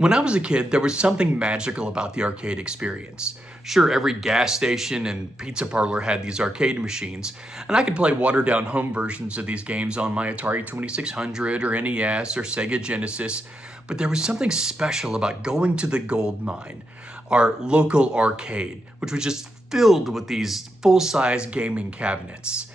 When I was a kid, there was something magical about the arcade experience. Sure, every gas station and pizza parlor had these arcade machines, and I could play watered-down home versions of these games on my Atari 2600 or NES or Sega Genesis, but there was something special about going to the gold mine, our local arcade, which was just filled with these full-size gaming cabinets.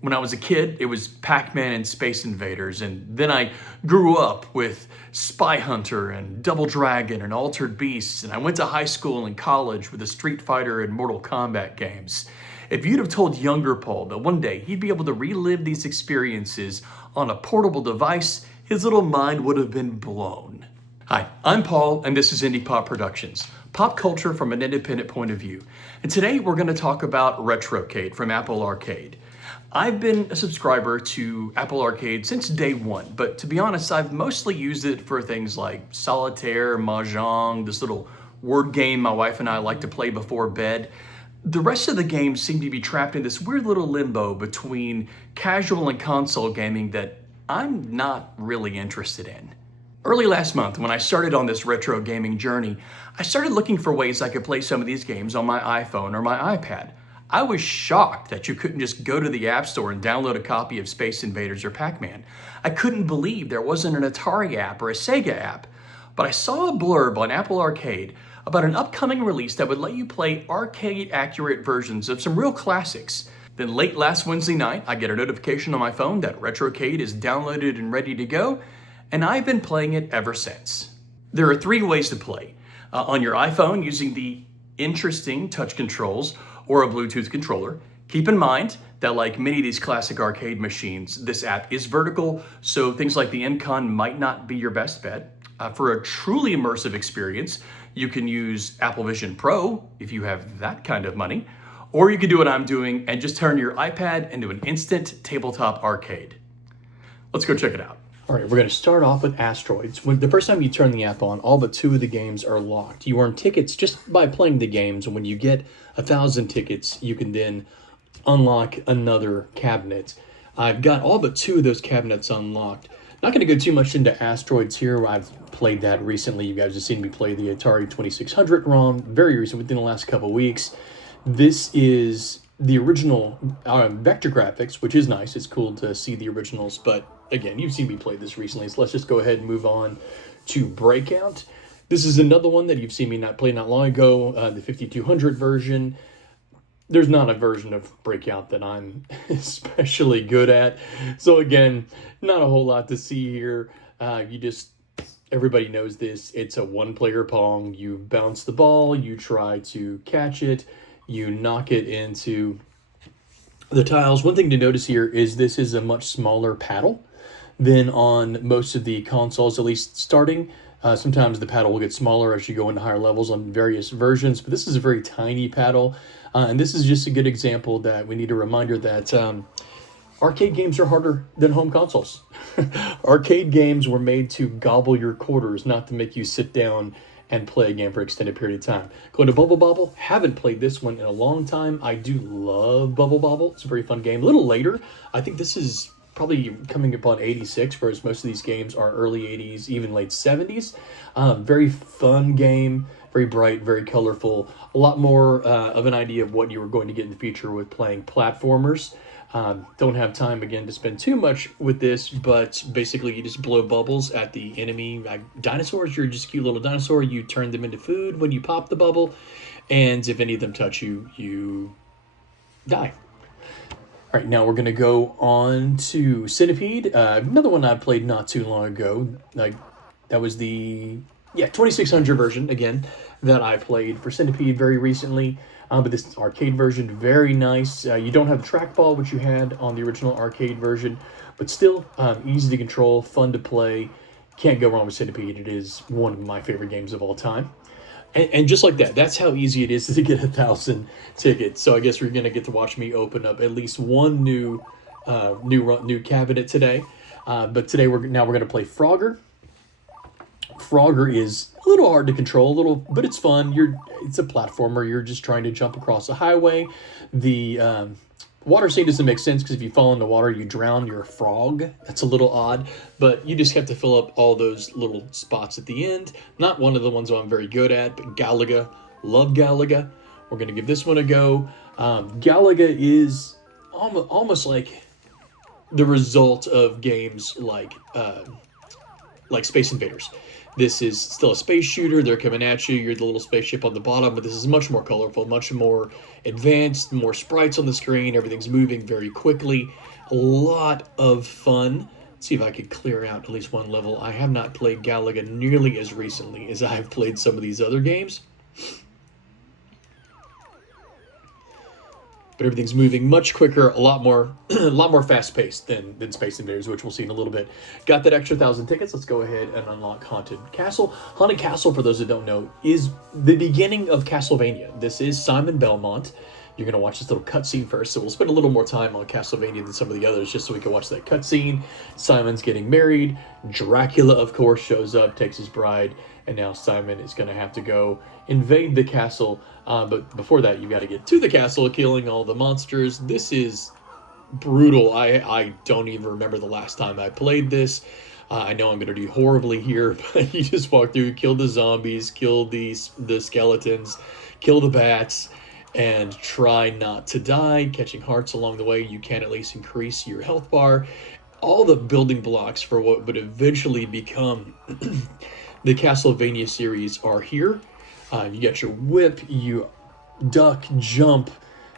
When I was a kid, it was Pac-Man and Space Invaders, and then I grew up with Spy Hunter and Double Dragon and Altered Beasts, and I went to high school and college with the Street Fighter and Mortal Kombat games. If you'd have told younger Paul that one day he'd be able to relive these experiences on a portable device, his little mind would have been blown. Hi, I'm Paul, and this is Indie Pop Productions, pop culture from an independent point of view. And today we're going to talk about Retrocade from Apple Arcade. I've been a subscriber to Apple Arcade since day one, but to be honest, I've mostly used it for things like solitaire, mahjong, this little word game my wife and I like to play before bed. The rest of the games seem to be trapped in this weird little limbo between casual and console gaming that I'm not really interested in. Early last month, when I started on this retro gaming journey, I started looking for ways I could play some of these games on my iPhone or my iPad. I was shocked that you couldn't just go to the App Store and download a copy of Space Invaders or Pac-Man. I couldn't believe there wasn't an Atari app or a Sega app. But I saw a blurb on Apple Arcade about an upcoming release that would let you play arcade-accurate versions of some real classics. Then late last Wednesday night, I get a notification on my phone that Retrocade is downloaded and ready to go, and I've been playing it ever since. There are three ways to play. On your iPhone, using the interesting touch controls, or a Bluetooth controller. Keep in mind that like many of these classic arcade machines, this app is vertical, so things like the M-Con might not be your best bet. For a truly immersive experience, you can use Apple Vision Pro if you have that kind of money, or you can do what I'm doing and just turn your iPad into an instant tabletop arcade. Let's go check it out. All right, we're going to start off with Astroids. When the first time you turn the app on, all but two of the games are locked. You earn tickets just by playing the games, and when you get 1,000 tickets, you can then unlock another cabinet. I've got all but two of those cabinets unlocked. Not going to go too much into Astroids here. I've played that recently. You guys have seen me play the Atari 2600 ROM very recent, within the last couple of weeks. This is the original vector graphics, which is nice. It's cool to see the originals, but again, you've seen me play this recently, so let's just go ahead and move on to Breakout. This is another one that you've seen me play not long ago, the 5200 version. There's not a version of Breakout that I'm especially good at. So again, not a whole lot to see here. Everybody knows this. It's a one-player Pong. You bounce the ball, you try to catch it, you knock it into the tiles. One thing to notice here is this is a much smaller paddle than on most of the consoles, at least starting. Sometimes the paddle will get smaller as you go into higher levels on various versions, but this is a very tiny paddle. And this is just a good example that we need a reminder that arcade games are harder than home consoles. Arcade games were made to gobble your quarters, not to make you sit down and play a game for an extended period of time. Going to Bobble, haven't played this one in a long time. I do love Bobble. It's a very fun game. A little later, I think this is probably coming upon 86, whereas most of these games are early 80s, even late 70s. Very fun game, very bright, very colorful. A lot more of an idea of what you were going to get in the future with playing platformers. Don't have time, again, to spend too much with this, but basically you just blow bubbles at the enemy. Dinosaurs, you're just a cute little dinosaur. You turn them into food when you pop the bubble, and if any of them touch you, you die. All right, now we're going to go on to Centipede, another one I played not too long ago. That was the 2600 version, again, that I played for Centipede very recently. But this arcade version, very nice. You don't have the trackball, which you had on the original arcade version, but still easy to control, fun to play. Can't go wrong with Centipede. It is one of my favorite games of all time. And just like that, that's how easy it is to get 1,000 tickets. So I guess you're going to get to watch me open up at least one new cabinet today. But today we're going to play Frogger. Frogger is a little hard to control, but it's fun. It's a platformer. You're just trying to jump across a highway. The Water scene doesn't make sense because if you fall in the water, you drown, you're a frog. That's a little odd, but you just have to fill up all those little spots at the end. Not one of the ones I'm very good at, but Galaga. Love Galaga. We're going to give this one a go. Galaga is almost like the result of games like Space Invaders. This is still a space shooter. They're coming at you. You're the little spaceship on the bottom, but this is much more colorful, much more advanced, more sprites on the screen. Everything's moving very quickly. A lot of fun. Let's see if I could clear out at least one level. I have not played Galaga nearly as recently as I have played some of these other games. But everything's moving much quicker, a lot more fast-paced than Space Invaders, which we'll see in a little bit. Got that extra 1,000 tickets. Let's go ahead and unlock Haunted Castle. Haunted Castle, for those that don't know, is the beginning of Castlevania. This is Simon Belmont. You're going to watch this little cutscene first, so we'll spend a little more time on Castlevania than some of the others, just so we can watch that cutscene. Simon's getting married. Dracula, of course, shows up, takes his bride, and now Simon is going to have to go invade the castle. But before that, you got to get to the castle, killing all the monsters. This is brutal. I don't even remember the last time I played this. I know I'm going to do horribly here, but you just walk through, kill the zombies, kill the skeletons, kill the bats, and try not to die, catching hearts along the way. You can at least increase your health bar. All the building blocks for what would eventually become the Castlevania series are here. You get your whip, you duck, jump,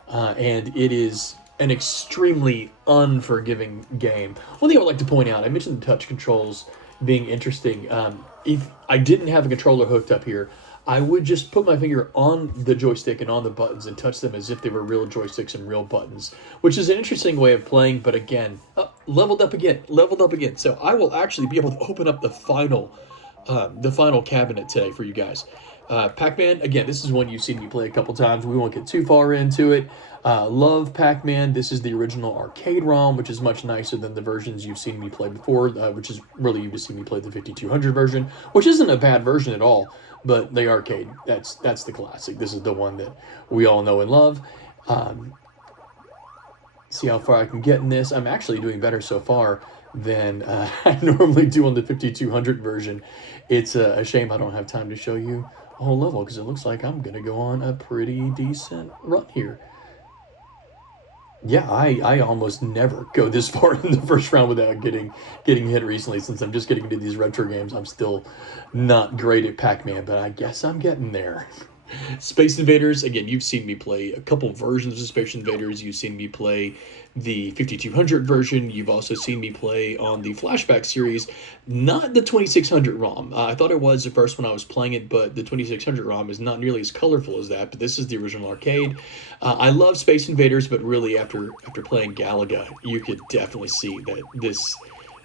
and it is an extremely unforgiving game. One thing I would like to point out, I mentioned the touch controls being interesting. If I didn't have a controller hooked up here, I would just put my finger on the joystick and on the buttons and touch them as if they were real joysticks and real buttons, which is an interesting way of playing, but again, leveled up again. So I will actually be able to open up the final cabinet today for you guys. Pac-Man, again, this is one you've seen me play a couple times. We won't get too far into it. Love Pac-Man. This is the original arcade ROM, which is much nicer than the versions you've seen me play before, which is really you've seen me play the 5200 version, which isn't a bad version at all, but the arcade, that's the classic. This is the one that we all know and love. See how far I can get in this. I'm actually doing better so far than I normally do on the 5200 version. It's a shame I don't have time to show you a whole level because it looks like I'm going to go on a pretty decent run here. Yeah, I almost never go this far in the first round without getting hit recently. Since I'm just getting into these retro games, I'm still not great at Pac-Man, but I guess I'm getting there. Space Invaders, again, you've seen me play a couple versions of Space Invaders. You've seen me play the 5200 version. You've also seen me play on the Flashback series, not the 2600 ROM. I thought it was at first when I was playing it, but the 2600 ROM is not nearly as colorful as that, but this is the original arcade. I love Space Invaders, but really after playing Galaga, you could definitely see that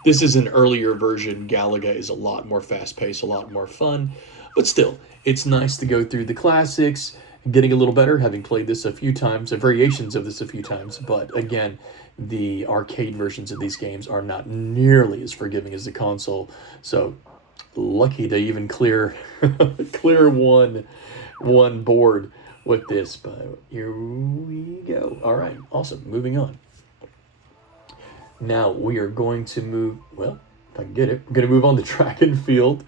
this is an earlier version. Galaga is a lot more fast-paced, a lot more fun, but still, it's nice to go through the classics, getting a little better, having played this a few times, variations of this a few times, but again, the arcade versions of these games are not nearly as forgiving as the console, so lucky to even clear one board with this, but here we go. All right, awesome, moving on. Now we are going to move, well, if I can get it, I'm going to move on to track and field.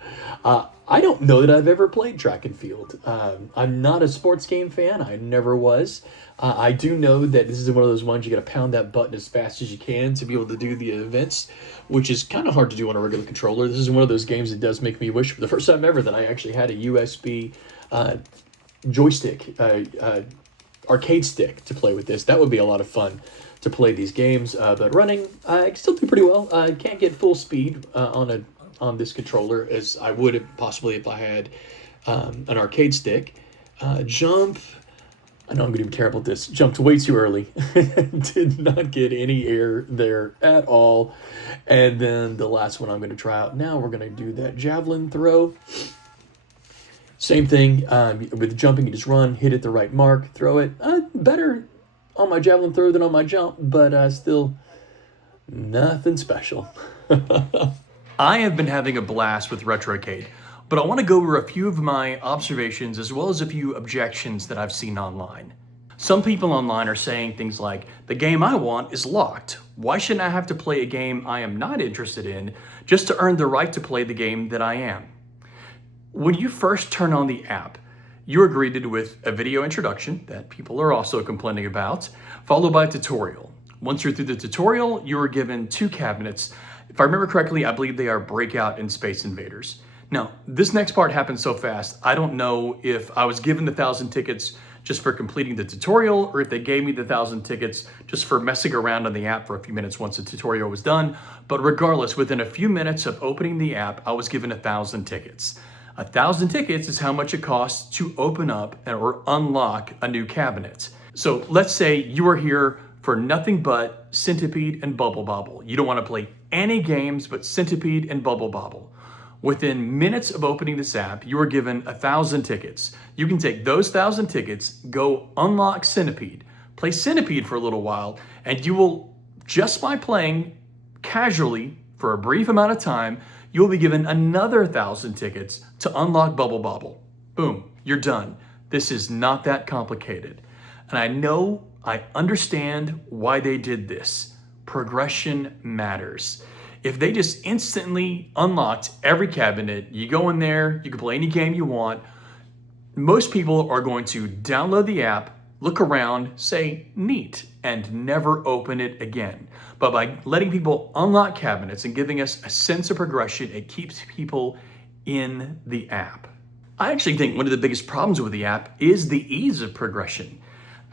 I don't know that I've ever played track and field. I'm not a sports game fan. I never was. I do know that this is one of those ones you got to pound that button as fast as you can to be able to do the events, which is kind of hard to do on a regular controller. This is one of those games that does make me wish for the first time ever that I actually had a USB joystick, arcade stick to play with this. That would be a lot of fun to play these games. But running, I still do pretty well. I can't get full speed on this controller as I would possibly if I had an arcade stick. Jump, I know I'm going to be terrible at this. Jumped way too early. Did not get any air there at all. And then the last one I'm going to try out now, we're going to do that javelin throw. Same thing, with jumping, you just run, hit it the right mark, throw it. Better on my javelin throw than on my jump, but still nothing special. I have been having a blast with Retrocade, but I want to go over a few of my observations as well as a few objections that I've seen online. Some people online are saying things like, the game I want is locked. Why shouldn't I have to play a game I am not interested in just to earn the right to play the game that I am? When you first turn on the app, you are greeted with a video introduction that people are also complaining about, followed by a tutorial. Once you're through the tutorial, you are given 2 cabinets. If I remember correctly, I believe they are Breakout and Space Invaders. Now, this next part happened so fast, I don't know if I was given the 1,000 tickets just for completing the tutorial, or if they gave me the 1,000 tickets just for messing around on the app for a few minutes once the tutorial was done. But regardless, within a few minutes of opening the app, I was given 1,000 tickets. 1,000 tickets is how much it costs to open up or unlock a new cabinet. So let's say you are here for nothing but Centipede and Bobble. You don't want to play any games but Centipede and Bobble. Within minutes of opening this app, you are given 1,000 tickets. You can take those 1,000 tickets, go unlock Centipede, play Centipede for a little while, and you will, just by playing casually for a brief amount of time, you'll be given another 1,000 tickets to unlock Bobble. Boom, you're done. This is not that complicated. And I understand why they did this. Progression matters. If they just instantly unlocked every cabinet, you go in there, you can play any game you want, most people are going to download the app, look around, say, neat, and never open it again. But by letting people unlock cabinets and giving us a sense of progression, it keeps people in the app. I actually think one of the biggest problems with the app is the ease of progression.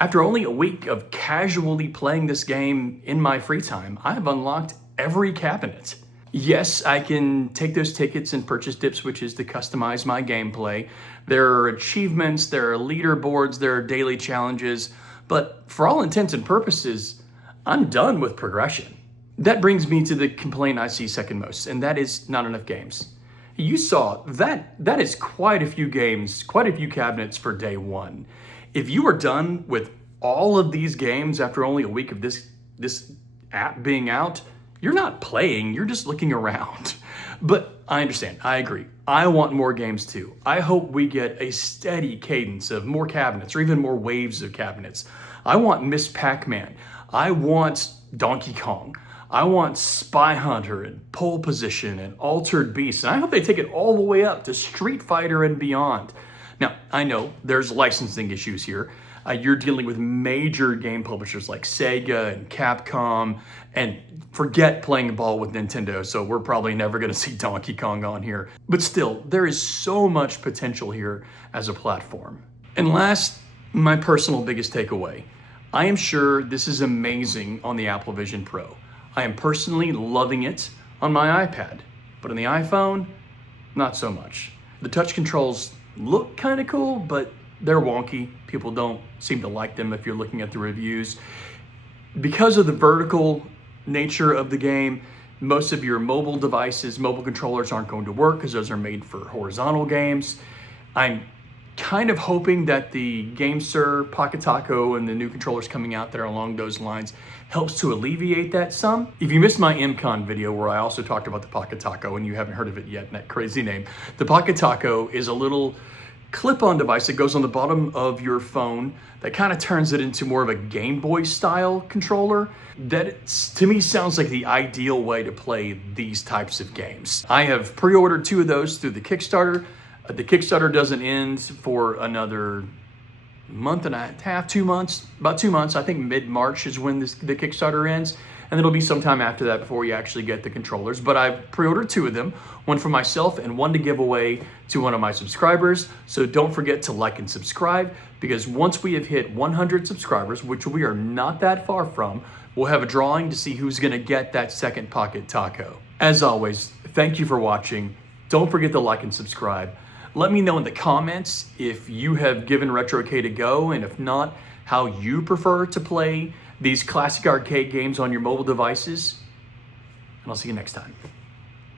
After only a week of casually playing this game in my free time, I have unlocked every cabinet. Yes, I can take those tickets and purchase dip switches to customize my gameplay. There are achievements, there are leaderboards, there are daily challenges, but for all intents and purposes, I'm done with progression. That brings me to the complaint I see second most, and that is not enough games. You saw that is quite a few games, quite a few cabinets for day one. If you are done with all of these games after only a week of this app being out, you're not playing, you're just looking around. But I understand, I agree. I want more games too. I hope we get a steady cadence of more cabinets or even more waves of cabinets. I want Miss Pac-Man. I want Donkey Kong. I want Spy Hunter and Pole Position and Altered Beast. And I hope they take it all the way up to Street Fighter and beyond. Now, I know there's licensing issues here. You're dealing with major game publishers like Sega and Capcom, and forget playing ball with Nintendo, so we're probably never going to see Donkey Kong on here. But still, there is so much potential here as a platform. And last, my personal biggest takeaway. I am sure this is amazing on the Apple Vision Pro. I am personally loving it on my iPad, but on the iPhone, not so much. The touch controls look kind of cool, but they're wonky. People don't seem to like them if you're looking at the reviews. Because of the vertical nature of the game, most of your mobile devices, mobile controllers aren't going to work because those are made for horizontal games. I'm kind of hoping that the GameSir Pocket Taco and the new controllers coming out that are along those lines helps to alleviate that some. If you missed my MCon video where I also talked about the Pocket Taco and you haven't heard of it yet, that crazy name, the Pocket Taco is a little clip-on device that goes on the bottom of your phone that kind of turns it into more of a Game Boy style controller. That to me sounds like the ideal way to play these types of games. I have pre-ordered 2 of those through the Kickstarter. The Kickstarter doesn't end for another month and a half, 2 months, about 2 months. I think mid-March is when the Kickstarter ends. And it'll be sometime after that before you actually get the controllers. But I've pre-ordered 2 of them, one for myself and one to give away to one of my subscribers. So don't forget to like and subscribe, because once we have hit 100 subscribers, which we are not that far from, we'll have a drawing to see who's gonna get that second Pocket Taco. As always, thank you for watching. Don't forget to like and subscribe. Let me know in the comments if you have given Retrocade a go, and if not, how you prefer to play these classic arcade games on your mobile devices. And I'll see you next time.